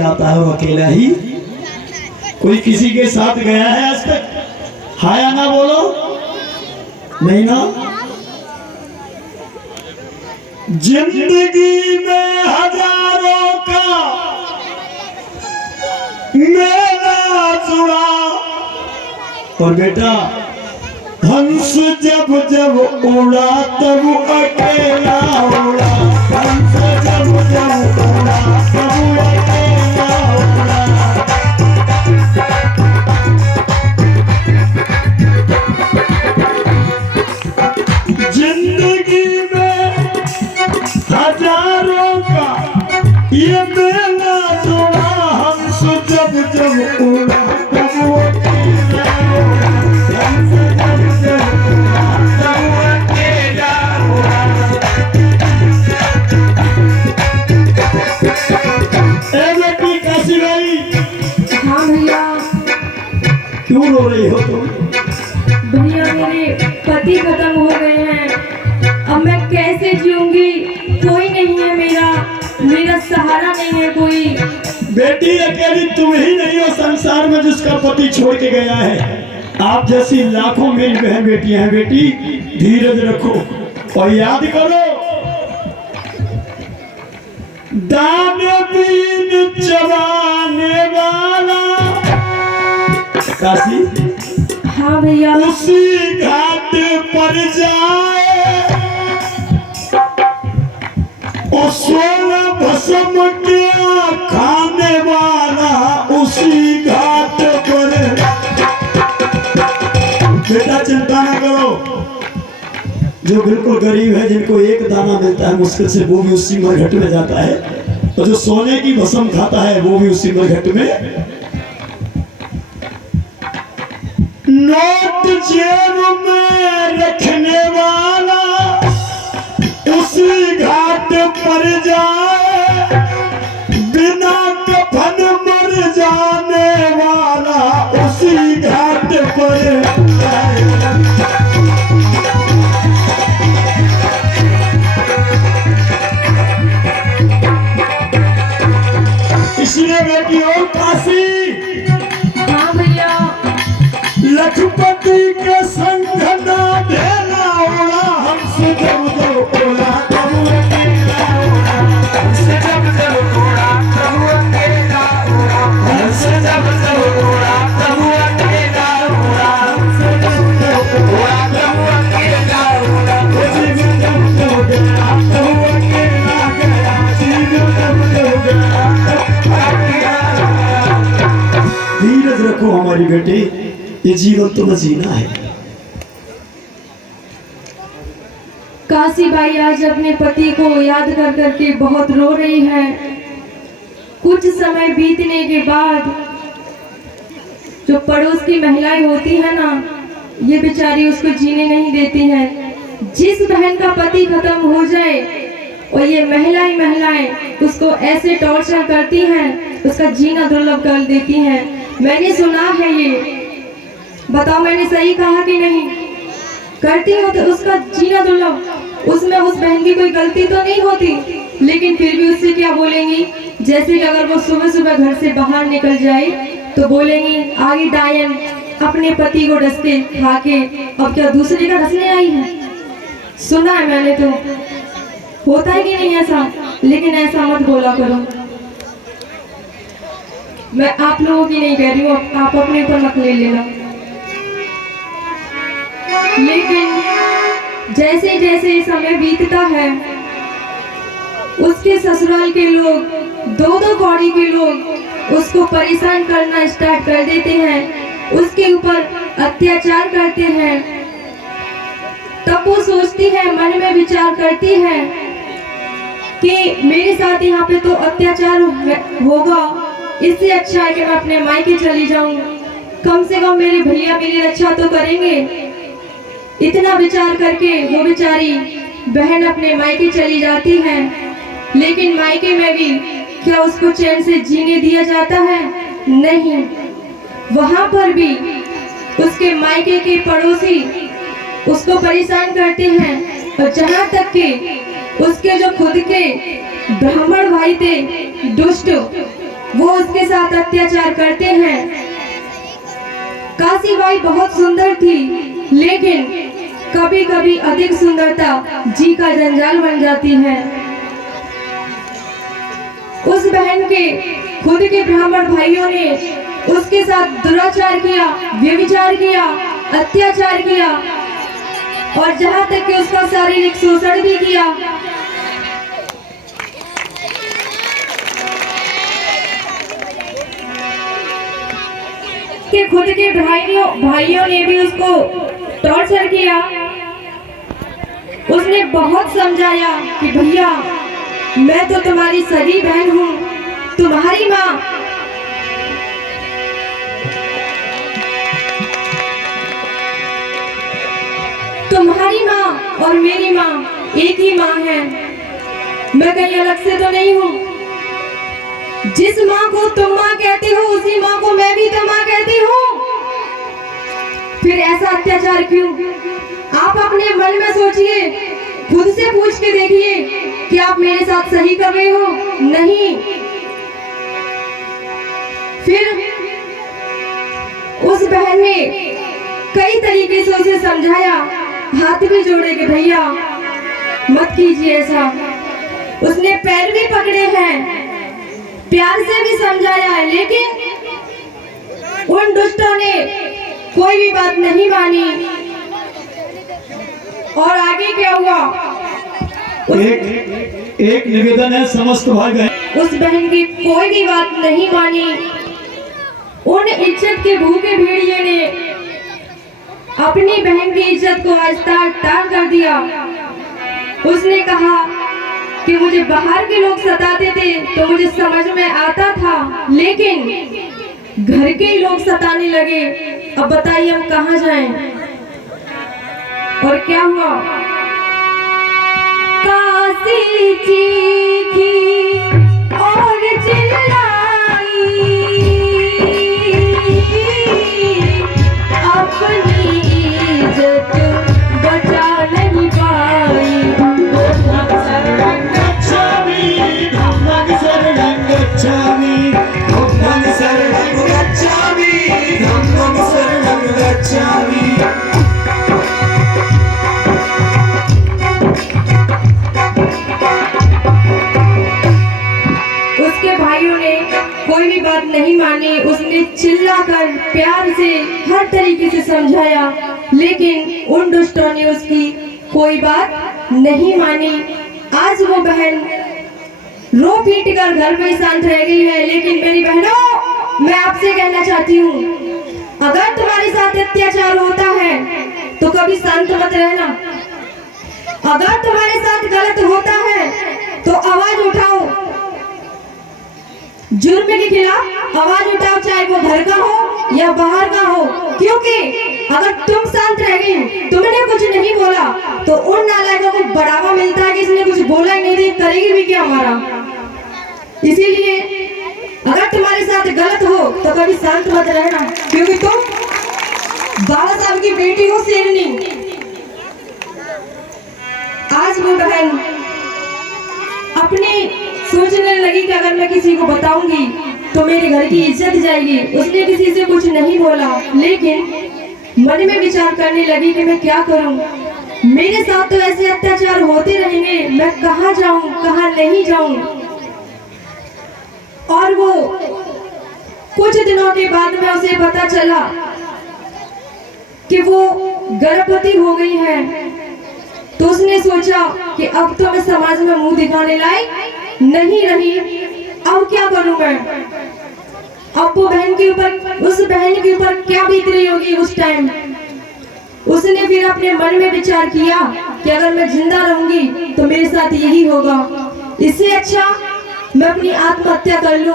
आता है वो अकेला ही। कोई किसी के साथ गया है आज तक? हाँ या ना बोलो, नहीं ना। जिंदगी में हजारों का मेला जुड़ा, और बेटा हंस जब जब उड़ा तब अकेला उड़ा, हंस जब जब उड़ा तब अकेला उड़ा। जिंदगी में हजारों का ये मेला जुड़ा, हंस जब जब उड़ा तब अकेला उड़ा, हंस जब जब उड़ा तब अकेला उड़ा। ए बेटी काशी भाई। हाँ भैया। क्यों रो रही हो तुम? भैया मेरे पति खत्म हो गए हैं, अब मैं कैसे जीऊंगी? कोई नहीं है मेरा सहारा नहीं है कोई। बेटी अकेली तुम ही नहीं हो संसार में जिसका पति छोड़ के गया है। आप जैसी लाखों मेरी बहन बेटियां हैं। बेटी धीरज रखो और याद करो, दाने बीन चबाने वाला काशी। हाँ भैया। उसी घाट पर जाए और सोना भस्म किया खाने वाला उसी घाट पर। बेटा चिंता न करो, जो बिल्कुल गरीब है, जिनको एक दाना मिलता है मुश्किल से, वो भी उसी मरघट में जाता है, और जो सोने की भस्म खाता है वो भी उसी मरघट में। नोट जेब में रखने वाला उसी घाट पर जाए, बिना कफन मर जाने वाला उसी घाट पर जाए। इसलिए बेटियों काशी। हाँ भैया। लखपति के संग ना भेला उड़ा, हमसे जब जब उड़ा तब अकेला उड़ा, हमसे जब जब उड़ा तब अकेला उड़ा, हमसे जब जब उड़ा तब अकेला उड़ा, हमसे जब जब उड़ा तब अकेला उड़ा। जीवन जब जब गया तब अकेला गया, जीवन जब जब गया तब अकेला गया। धीरज रखो हमारी बेटी, ये जीवन तुम्हें जीना है। काशी बाई आज अपने पति को याद कर करके बहुत रो रही है। कुछ समय बीतने के बाद जो पड़ोस की महिलाएं होती है ना, ये बेचारी उसको जीने नहीं देती हैं। जिस बहन का पति खत्म हो जाए और ये महिलाएं उसको ऐसे टॉर्चर करती हैं, उसका जीना दुर्लभ कर देती हैं। मैंने सुना है ये, बताओ मैंने सही कहा कि नहीं? करती हो तो उसका जीना दुर्लभ। उसमें उस बहन की कोई गलती तो नहीं होती, लेकिन फिर भी उससे क्या बोलेंगी? जैसे कि अगर वो सुबह सुबह घर से बाहर निकल जाए तो बोलेंगी आगे डायन अपने पति को डसते खा के अब क्या दूसरे का डसने आई है। सुना है मैंने, तो होता है कि नहीं ऐसा? लेकिन ऐसा मत बोला करो। मैं आप लोगों की नहीं कह रही हूँ, आप अपने ऊपर मत ले लेना। लेकिन जैसे जैसे समय बीतता है, उसके ससुराल के लोग, दो दो कौड़ी के लोग उसको परेशान करना स्टार्ट कर देते हैं, उसके ऊपर अत्याचार करते हैं। तब वो सोचती है, मन में विचार करती है कि मेरे साथ यहाँ पे तो अत्याचार होगा, इससे अच्छा है कि मैं अपने मायके चली जाऊं, कम से कम मेरे भैया मेरी रक्षा तो करेंगे। इतना विचार करके वो बेचारी बहन अपने मायके चली जाती है। लेकिन मायके में भी क्या उसको चैन से जीने दिया जाता है? नहीं, वहां पर भी उसके मायके के पड़ोसी उसको परेशान करते हैं। और जहां तक कि उसके जो खुद के ब्राह्मण भाई थे दुष्ट, वो उसके साथ अत्याचार करते हैं। काशीबाई बहुत सुंदर थी, लेकिन कभी कभी अधिक सुंदरता जी का जंजाल बन जाती है। उस बहन के खुद के ब्राह्मण भाइयों ने उसके साथ दुराचार किया, व्यभिचार किया, अत्याचार किया और जहां तक कि उसका शारीरिक शोषण भी किया। कि खुद के भाइयों ने भी उसको टॉर्चर किया। उसने बहुत समझाया कि भैया मैं तो तुम्हारी सगी बहन हूँ, तुम्हारी माँ। तुम्हारी माँ और मेरी माँ एक ही माँ है, मैं कहीं अलग से तो नहीं हूँ। जिस माँ को तुम माँ कहते हो उसी माँ को मैं भी तो माँ कहती हूँ। फिर ऐसा अत्याचार क्यों? आप अपने मन में सोचिए, खुद से पूछ के देखिए कि आप मेरे साथ सही कर रहे हो। नहीं। फिर उस बहन ने कई तरीके से उसे समझाया, हाथ भी जोड़े कि भैया मत कीजिए ऐसा। उसने पैर भी पकड़े हैं, प्यार से भी समझाया है, लेकिन उन दुष्टों ने कोई भी बात नहीं मानी। और आगे क्या हुआ? एक निवेदन है समस्त भाई बहन, उस बहन की कोई भी बात नहीं मानी। उन इज्जत के भूखे भेड़िए ने अपनी बहन की इज्जत को आस्तार तार कर दिया। उसने कहा कि मुझे बाहर के लोग सताते थे तो मुझे समझ में आता था, लेकिन घर के लोग सताने लगे। अब बताइए हम कहाँ जाएं? और क्या हुआ? काशी चीखी और चिल्लाई, अपनी इज्जत बचा नहीं पाई। शरणं गच्छामि, धम्मं शरणं गच्छामि, धम्मं शरणं गच्छामि, धम्मं शरणं गच्छामि। उसके भाइयों ने कोई भी बात नहीं मानी। उसने चिल्लाकर प्यार से हर तरीके से समझाया, लेकिन उन दुष्टों ने उसकी कोई बात नहीं मानी। आज वो बहन रो पीट कर घर में शांत रह गई है। लेकिन मेरी बहनों, मैं आपसे कहना चाहती हूँ, अगर तुम्हारे साथ अत्याचार होता है तो कभी शांत मत रहना। अगर तुम्हारे साथ गलत होता है तो आवाज उठाओ, जुर्म के खिलाफ आवाज उठाओ, चाहे वो घर का हो या बाहर का हो। क्योंकि अगर तुम शांत रह गई, तुमने कुछ नहीं बोला, तो उन नालायकों को बढ़ावा मिलता है कि इसने कुछ बोला ही नहीं, तो करेगी भी क्या हमारा। इसीलिए अगर तुम्हारे साथ गलत हो तो कभी शांत मत रहना, क्योंकि तुम बाबा साहब की बेटी हो, शेरनी। आज वो बहन अपनी सोचने लगी कि अगर मैं किसी को बताऊंगी तो मेरे घर की इज्जत जाएगी। उसने किसी से कुछ नहीं बोला, लेकिन मन में विचार करने लगी कि मैं क्या करूं। मेरे साथ तो ऐसे अत्याचार होते रहेंगे, मैं कहाँ जाऊं, कहाँ नहीं जाऊं। और वो कुछ दिनों के बाद में उसे पता चला कि वो गर्भवती हो गई है। तो उसने सोचा कि अब तो मैं समाज में मुंह दिखाने लायक नहीं रही, अब क्या करूं मैं। अब वो बहन के ऊपर, उस बहन के ऊपर क्या बीत रही होगी उस टाइम। उसने फिर अपने मन में विचार किया कि अगर मैं जिंदा रहूंगी तो मेरे साथ यही होगा, इससे अच्छा मैं अपनी आत्महत्या कर लूं,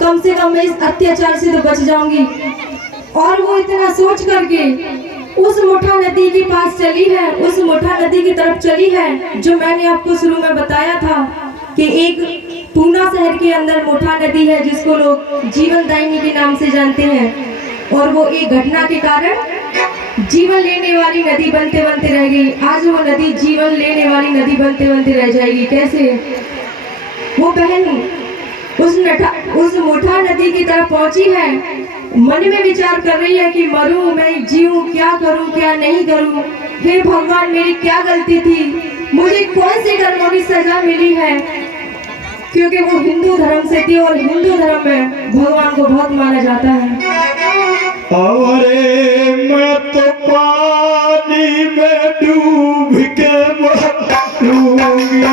कम से कम मैं इस अत्याचार से तो बच जाऊंगी। और वो इतना सोच करके उस मुठा नदी के पास चली है, उस मुठा नदी की तरफ चली है, जो मैंने आपको शुरू में बताया था कि एक पूना शहर के अंदर मुठा नदी है, जिसको लोग जीवनदायिनी के नाम से जानते हैं। और वो एक घटना के कारण जीवन लेने वाली नदी बनते बनते रह गई। आज वो नदी जीवन लेने वाली नदी बनते बनते रह जाएगी। कैसे? वो बहन उस मुठा नदी की तरफ पहुंची है। मन में विचार कर रही है कि मरूं मैं जीऊं, क्या करूं क्या नहीं करूं। हे भगवान, मेरी क्या गलती थी, मुझे कौन सी कर्मों की सजा मिली है। क्योंकि वो हिंदू धर्म से थी और हिंदू धर्म में भगवान को बहुत माना जाता है। अरे मैं तो पानी में डूब के मरूंगी।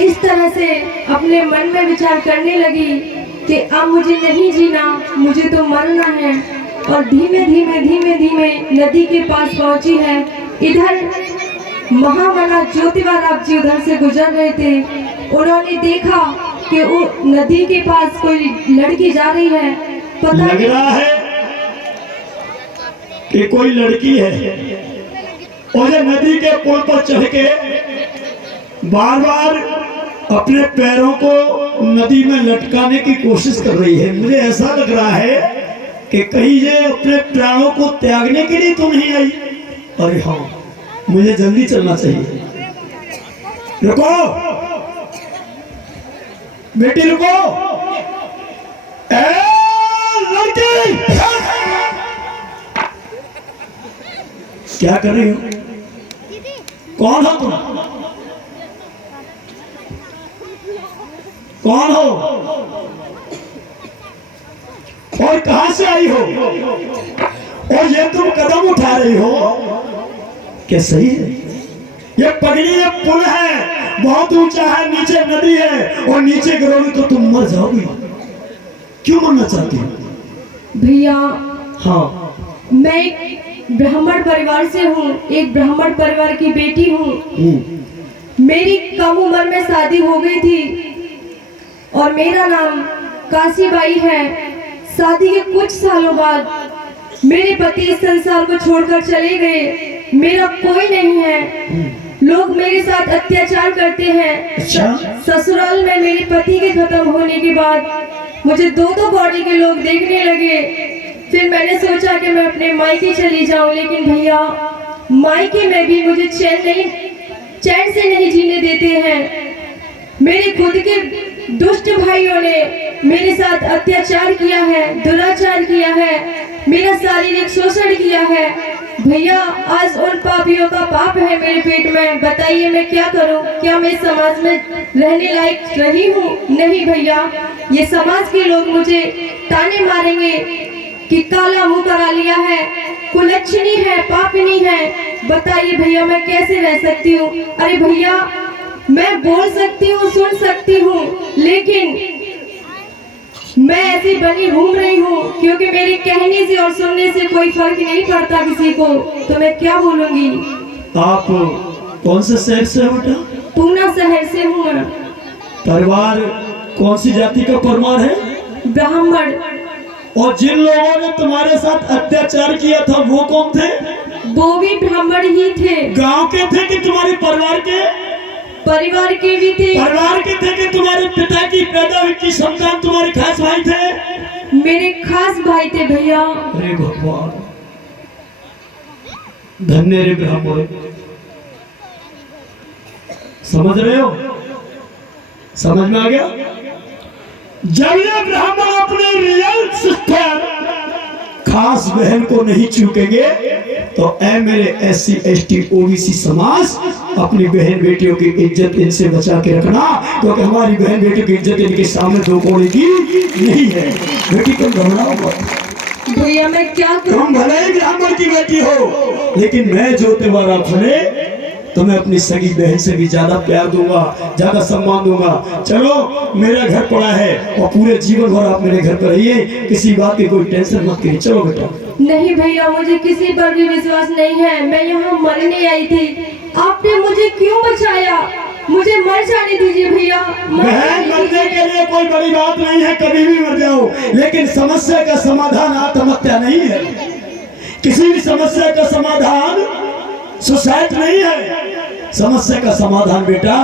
इस तरह से अपने मन में विचार करने लगी कि अब मुझे नहीं जीना, मुझे तो मरना है। और धीमे धीमे नदी के पास पहुंची है। इधर महामना ज्योतिबाराव जी उधर से गुजर रहे थे। उन्होंने देखा कि वो नदी के पास कोई लड़की जा रही है। पता लग रहा है कि कोई लड़की है और ये नदी के पुल पर चढ़ के बार बार अपने पैरों को नदी में लटकाने की कोशिश कर रही है। मुझे ऐसा लग रहा है कि कहीं ये अपने प्राणों को त्यागने के लिए तो नहीं आई। अरे हाँ, मुझे जल्दी चलना चाहिए। रुको बेटी, रुको। ए लड़की, क्या कर रही हो? कौन हो तुम? कौन हो और कहां से आई हो? और ये तुम कदम उठा रही हो, क्या सही है? ये पगड़ी ये पुल है, बहुत ऊंचा है, नीचे नदी है और नीचे गिरोगी तो तुम मर जाओगी। क्यों मरना चाहती हो? भैया, हाँ, मैं एक ब्राह्मण परिवार से हूँ, एक ब्राह्मण परिवार की बेटी हूँ। मेरी कम उम्र में शादी हो गई थी और मेरा नाम काशीबाई है। शादी के कुछ सालों बाद मेरे पति इस संसार को छोड़कर चले गए। मेरा कोई नहीं है, लोग मेरे साथ अत्याचार करते हैं। अच्छा? ससुराल में मेरे पति के खत्म होने के बाद मुझे दो बॉडी के लोग देखने लगे। फिर मैंने सोचा कि मैं अपने मायके चली जाऊं, लेकिन भैया मायके में भी मुझे चैन से नहीं जीने देते हैं। मेरे खुद के दुष्ट भाइयों ने मेरे साथ अत्याचार किया है, दुराचार किया है, मेरा शारीरिक शोषण किया है। भैया, आज उन पापियों का पाप है मेरे पेट में। बताइए मैं क्या करूं? क्या मैं समाज में रहने लायक रही हूं? नहीं भैया, ये समाज के लोग मुझे ताने मारेंगे कि काला मुंह करा लिया है, कुलच्छनी है, पापिनी है। बताइए भैया, मैं कैसे रह सकती हूँ? अरे भैया, मैं बोल सकती हूँ, सुन सकती हूँ, लेकिन मैं ऐसी बनी घूम रही हूँ क्योंकि मेरे कहने से और सुनने से कोई फर्क नहीं पड़ता किसी को, तो मैं क्या बोलूंगी। आप कौन से शहर से हो बेटा? पूना शहर से हूँ मैं। परिवार कौन सी जाति का परिवार है? ब्राह्मण। और जिन लोगों ने तुम्हारे साथ अत्याचार किया था वो कौन थे? वो भी ब्राह्मण ही थे। गांव के थे कि तुम्हारे परिवार के? परिवार के भी थे। परिवार के थे कि तुम्हारे पिता की पैदा हुई की संतान तुम्हारे खास भाई थे? मेरे खास भाई थे भैया। अरे भगवान, धन्य रे ब्राह्मण। समझ रहे हो? समझ में आ गया? जब ये ब्राह्मण अपने रियल सिस्टर खास बहन को नहीं चूकेंगे तो ऐ मेरे SC ST OBC समाज, अपनी बहन बेटियों की इज्जत इनसे बचा के रखना, क्योंकि हमारी बहन बेटियों की इज्जत इनके सामने दो कोड़े की नहीं है। बेटी तुम घबराओ मत, भैया मैं क्या करूं? तुम भले ही ब्राह्मण की बेटी हो, लेकिन मैं जो तुम्हारा फले तुम्हें अपनी सगी बहन से भी ज्यादा प्यार दूंगा, ज्यादा सम्मान दूंगा। चलो मेरा घर पड़ा है और पूरे जीवन भर आप मेरे घर पर रहिए, किसी बात की कोई टेंशन मत करिए। चलो बेटा। नहीं भैया, मुझे किसी पर भी विश्वास नहीं है। मैं यहाँ मरने आई थी, आपने मुझे क्यों बचाया? मुझे मर जाने दीजिए भैया। बहन, मरने के लिए कोई बड़ी बात नहीं है, कभी भी मर जाओ, लेकिन समस्या का समाधान आत्महत्या नहीं है। किसी भी समस्या का समाधान सुसाइड नहीं है। समस्या का समाधान बेटा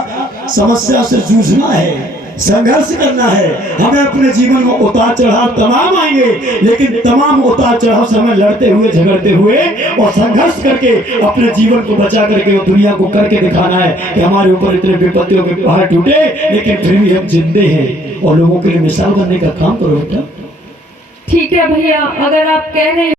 समस्या से जूझना है, संघर्ष करना है। हमें अपने जीवन में उतार चढ़ाव तमाम आएंगे, लेकिन तमाम उतार चढ़ाव से हमें लड़ते हुए, झगड़ते हुए और संघर्ष करके अपने जीवन को बचा करके और दुनिया को करके दिखाना है कि हमारे ऊपर इतने विपत्तियों के पहाड़ टूटे, लेकिन फिर भी हम जिंदे हैं और लोगों के लिए मिसाल बनने का काम करो बेटा। ठीक है भैया, अगर आप कह रहे